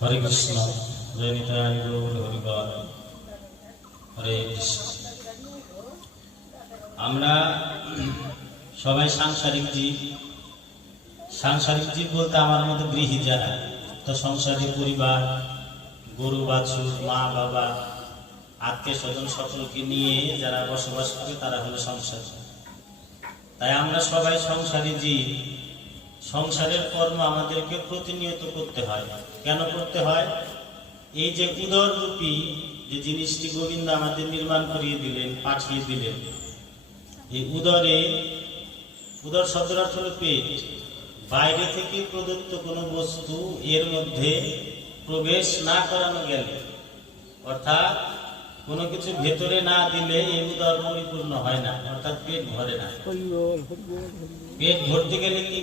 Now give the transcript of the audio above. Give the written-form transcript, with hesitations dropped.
হরে কৃষ্ণ জয় নিতাই গৌর হরিবল। হরে কৃষ্ণ। আমরা সবাই সাংসারিক জীব। সাংসারিক জীব বলতে আমার মতো গৃহী যারা, তো সংসারে পরিবার, গরু বাছুর, মা বাবা, আত্মীয় স্বজন সকলকে নিয়ে যারা বসবাস করে তারা হলো সংসার। তাই আমরা সবাই সংসারী জীব। সংসারের কর্ম আমাদেরকে প্রতিনিয়ত করতে হয়। কেন করতে হয়? এই যে উদররূপী যে জিনিসটি গোবিন্দ আমাদের নির্মাণ করিয়ে দিলেন, পাঠিয়ে দিলেন, এই উদর শব্দের অর্থ হলো পেট। বাইরে থেকে প্রদত্ত কোনো বস্তু এর মধ্যে প্রবেশ না করানো গেলে, অর্থাৎ কোনো কিছু ভেতরে না দিলে এই উদর পরিপূর্ণ হয় না, অর্থাৎ পেট ভরে না। পেট ভরতে গেলে কি